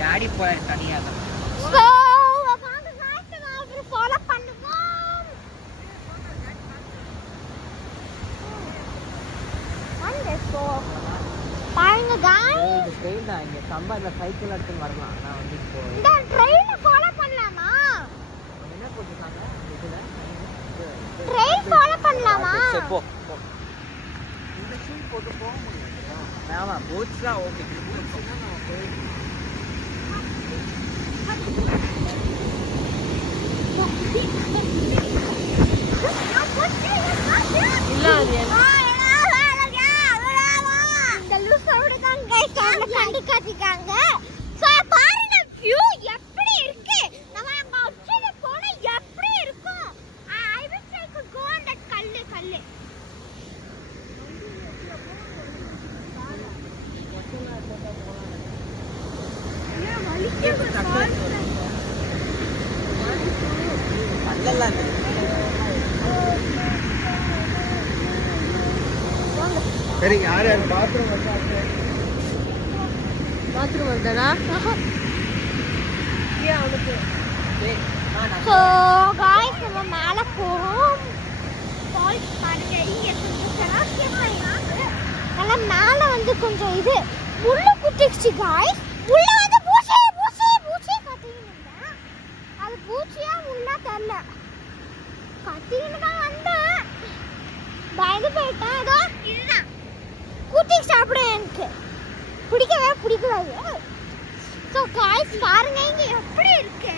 Daddy போய் தனியா தான். சோ வாங்க गाइस நம்ம ஃபாலோ பண்ணுவோம். வண்டர்ஃபோ. பாருங்க गाइस. இந்த ட்ரெயின் தான் இங்க சம்பர்ல சைக்கிள் எடுத்து வரலாம். நான் வந்து இப்போ இந்த ட்ரெயின் ஃபாலோ பண்ணலாமா? என்ன போட்டுருக்காங்க இதுல? ட்ரெயின் ஃபாலோ பண்ணலாமா? சரி போ போ. இந்த ஷூ போட்டு போக முடியாது. ஆமா பூட்ஸ்லாம் ஓகே. பூட்ஸ்னா நான் போய் இல்ல அது இந்த லூசோட தான் गाइस அவள கண்டி காட்டிட்டாங்க. சோ பாருங்க வியூ எப்படி இருக்கு. நம்ம அங்க அவுட்ல போனா எப்படி இருக்கும். I will take go on that கல்லு. ஏன் வலிக்குது கால். அல்லல்ல சரி யார் பாத்ரூம் வந்தாங்க. பாத்ரூம் வந்தனா ஏன் அவனுக்கு சோ गाइस நம்ம மேல போறோம். ஃபால்ஸ் பாருங்க இங்க கொஞ்சம் சராக்கியமா இருக்கு. நம்ம மேல வந்து கொஞ்சம் இது முள்ளு குத்திச்சு गाइस. உள்ள வந்து பூச்சி கத்திங்க. அது பூச்சியா முள்ளா தெரியல. கத்தின்னு தான் வந்தேன். பயந்து போயிட்டேன். அதோ இதுதான் குத்தி சாப்பிட எனக்கு பிடிக்கவே பிடிக்கல. ஸோ गाइस பாருங்க இங்க எப்படி இருக்கு.